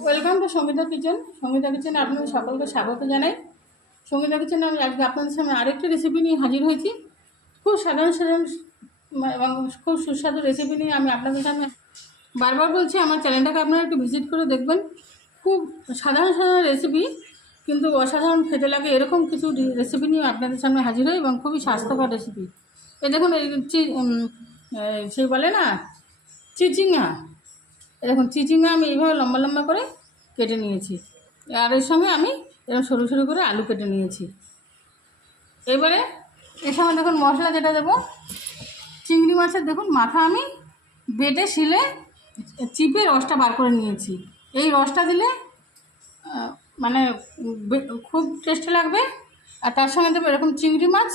Welcome to Sangeeta kitchen. Sangeeta কিচেনে আপনাদের সকলকে স্বাগত জানাই। সঙ্গীতা কিচেনে আমি আজকে আপনাদের সামনে আরেকটি রেসিপি নিয়ে হাজির হয়েছি। খুব সাধারণ সাধারণ এবং খুব সুস্বাদু রেসিপি নিয়ে আমি আপনাদের সামনে বারবার বলছি, আমার চ্যানেলটাকে আপনারা একটু ভিজিট করে দেখবেন। খুব সাধারণ সাধারণ রেসিপি, কিন্তু অসাধারণ খেতে লাগে এরকম কিছু রেসিপি নিয়ে আপনাদের সামনে হাজির হয়, এবং খুবই স্বাস্থ্যকর রেসিপি। এই দেখুন, এই সে বলে না চিচিঙ্গা, এরকম চিচিঙ্গা আমি এইভাবে লম্বা লম্বা করে কেটে নিয়েছি, আর এর সঙ্গে আমি এরকম সরু সরু করে আলু কেটে নিয়েছি। এবারে এর সঙ্গে দেখুন মশলা যেটা দেবো, চিংড়ি মাছের দেখুন মাথা আমি বেটে শিলে চিপে রসটা বার করে নিয়েছি। এই রসটা দিলে মানে খুব টেস্টি লাগবে। আর তার সঙ্গে দেবো এরকম চিংড়ি মাছ,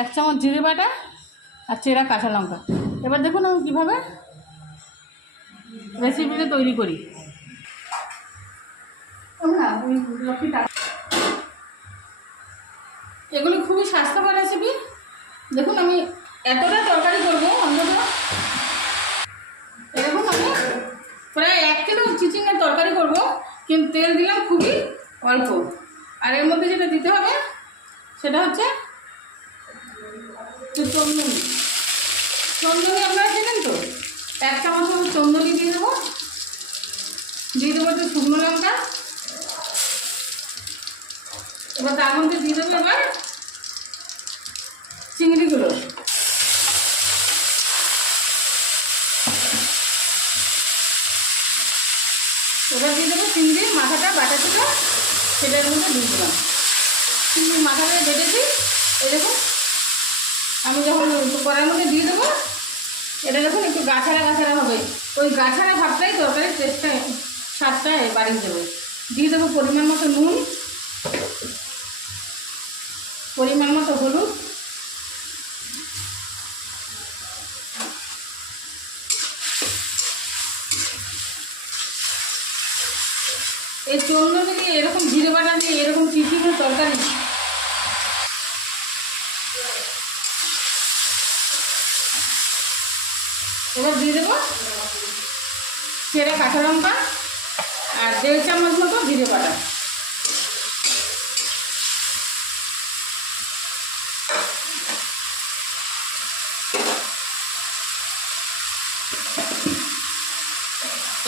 1 চামচ জিরে বাটা আর চেরা কাঁচা লঙ্কা। এবার দেখুন আমি কীভাবে রেসিপিটা তৈরি করি। এগুলি খুবই স্বাস্থ্যকর রেসিপি। দেখুন আমি এতটা তরকারি করবো, অন্তত এরকম আমি প্রায় 1 কিলো চিচিঙ্গার তরকারি করব, কিন্তু তেল দিলাম খুবই অল্প। আর এর মধ্যে যেটা দিতে হবে সেটা হচ্ছে চন্দনী। চন্দনী আপনারা চেনেন তো, 1 চামচ চন্দনী দিয়ে দেবো। দিয়ে দেবো একটু শুকনো লঙ্কা। এবার তার মধ্যে দিয়ে দেবো এবার চিংড়িগুলো। এবার দিয়ে দেবো চিংড়ির মাথাটা বাটা ছিল, সেটার মধ্যে দিয়ে দিলাম। চিংড়ির মাথাটা বেটেছি, এই দেখুন আমি যখন কড়ার মধ্যে দিয়ে দেবো, এটা দেখুন একটু গাছাড়া গাছাড়া হবে। ওই গাছাড়া ভাবটাই তরকারির টেস্টটা, স্বাদটা বাড়িয়ে দেবে। দিয়ে দেবো পরিমাণ মতো নুন, পরিমাণ মতো হলুদ, এই চন্দনী দিয়ে এরকম জিরে বাটা দিয়ে এরকম চিচিঙ্গার তরকারি। এবার দিয়ে দেবো চেরা কাঁচা লঙ্কা আর 1.5 চামচ মতো জিরে বাটা।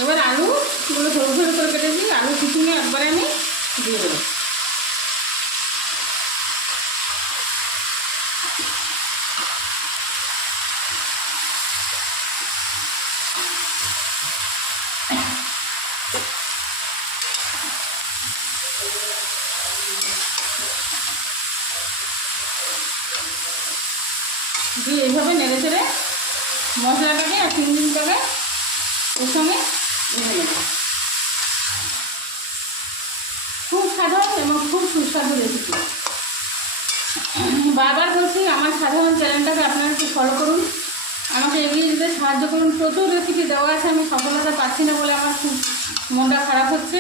এবার আলুগুলো সরু সরু করে কেটেছি, আলু চিচিঙ্গা একবারে আমি দিয়ে দেবো। দিয়ে এইভাবে নেড়ে চেড়ে মশলাটাকে আর চিংড়িটাকে ওর সঙ্গে ভেজে নেব। খুব সাধারণ এবং খুব সুস্বাদু রেসিপি। বারবার বলছি, আমার সাধারণ চ্যানেলটাকে আপনারা একটু ফলো করুন, আমাকে এগিয়ে যেতে সাহায্য করুন। প্রচুর রেসিপি দেওয়া আছে, আমি সফলতা পাচ্ছি না বলে আমার খুব মনটা খারাপ হচ্ছে।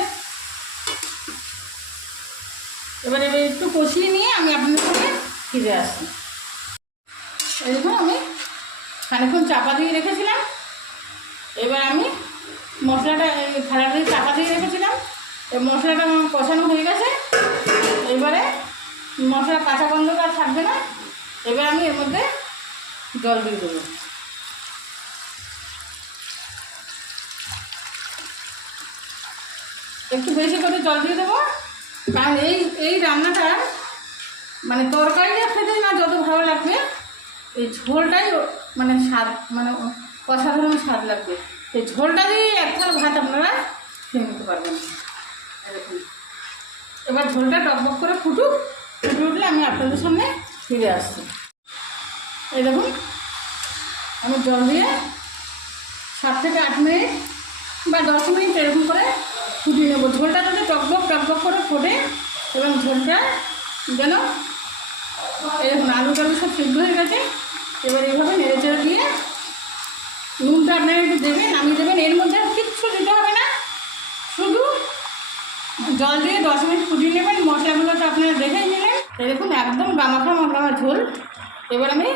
এবার একটু কষিয়ে নিয়ে আমি আপনাদের সঙ্গে ফিরে আসছি। এরকম আমি খানিকক্ষণ চাপা দিয়ে রেখেছিলাম। এবার আমি মশলাটা থালাটা দিয়ে চাপা দিয়ে রেখেছিলাম, এই মশলাটা আমার কষানো হয়ে গেছে। এবারে মশলা কাঁচা গন্ধটা আর থাকবে না। এবার আমি এর মধ্যে জল দিয়ে দেবো। একটু বেশি করে জল দিয়ে দেবো, কারণ এই রান্নাটা মানে তরকারিটা খেতে না যত ভালো লাগবে, এই ঝোলটাই মানে স্বাদ, মানে অসাধারণ স্বাদ লাগবে। এই ঝোলটা দিয়ে 1 থাল ভাত আপনারা খেয়ে নিতে পারবেন। এরকম এবার ঝোলটা টকবক করে ফুটে উঠলে আমি আপনাদের সামনে ফিরে আসছি। এই দেখুন আমি জল দিয়ে 7 থেকে 8 মিনিট বা 10 মিনিট এরকম করে ফুটিয়ে নেবো। ঝোলটা যাতে টকবক করে ফোটে এবং ঝোলটা যেন এরকম আলু টালু সব সিদ্ধ হয়ে গেছে। এবার এইভাবে নেড়ে চেড়ে দিয়ে নুনটা আপনারা একটু দেবেন, নামিয়ে দেবেন। এর মধ্যে কিচ্ছু দিতে হবে না, শুধু জল দিয়ে 10 মিনিট ফুটিয়ে নেবেন। মশলাগুলো তো আপনারা দেখেই নিলেন। এরকম একদম গামাখা মাখা ঝোল। এবার আমি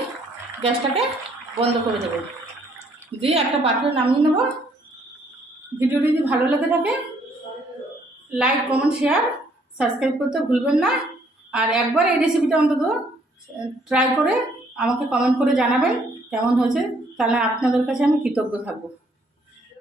গ্যাসটাকে বন্ধ করে দেবো, দিয়ে একটা পাত্রে নামিয়ে নেব। ভিডিওটি যদি ভালো লেগে থাকে লাইক কমেন্ট শেয়ার সাবস্ক্রাইব করতে ভুলবেন না। আর একবার এই রেসিপিটা অন্তত ট্রাই করে আমাকে কমেন্ট করে জানাবেন কেমন হয়েছে, তাহলে আপনাদের কাছে আমি কৃতজ্ঞ থাকবো।